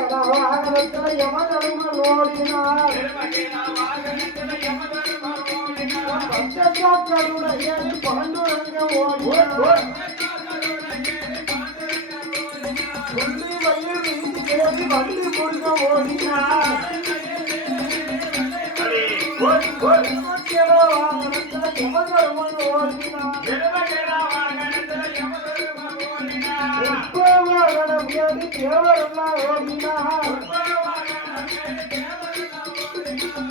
வாகனத்துல யமதர்மன் ஓடினார் பஞ்சசாக்கருடைய பாண்டுரங்க ஓடினார் சொல்லி வயிறு மீது கேட்டு வண்டி கொடுக்க ஓடினார் வாகனத்துல யமதர்மன் ஓடினார் தேவரெல்லாம் ஓடினார்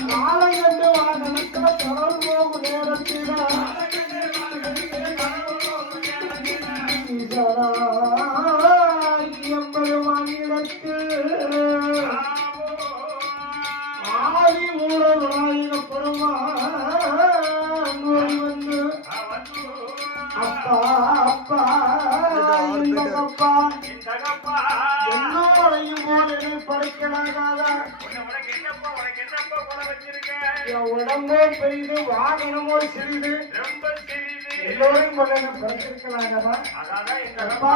நாளை கண்டு வாகனத்துல கடல் போகும் நேரத்தில் எம்பெருமானிடத்து ஆதி மூலம் ஆயிரப்படுவான் வந்து அப்பா அப்பா அப்பா என்னோடையும் போல படைக்கலாகாதா உடம்போ பெரிது வாகனமோ சிறிது எல்லோரையும் போல படைச்சிருக்கலாகாதா அப்பா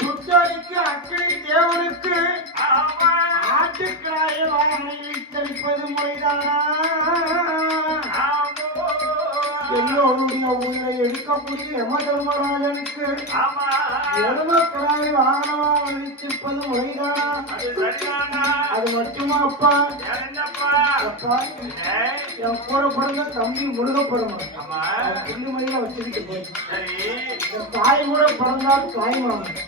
சுத்தடிக்கு அக்கினி தேவனுக்கு ஆட்டுக்கிராய வாகனையில் தெளிப்பது முறைதானா எல்லோருடைய உயிரை எடுக்கக்கூடிய யம தர்மராஜனுக்கு எருமக்கராய் வாகனமாக வைத்திருப்பது முறைதானா அது மட்டுமா அப்பா அப்பா என் கூட பிறந்த தம்பி முருகப்படும் புண்ணியமையா வச்சுக்கிட்டு போய் தாய் கூட பிறந்தால் தாய் மாமன்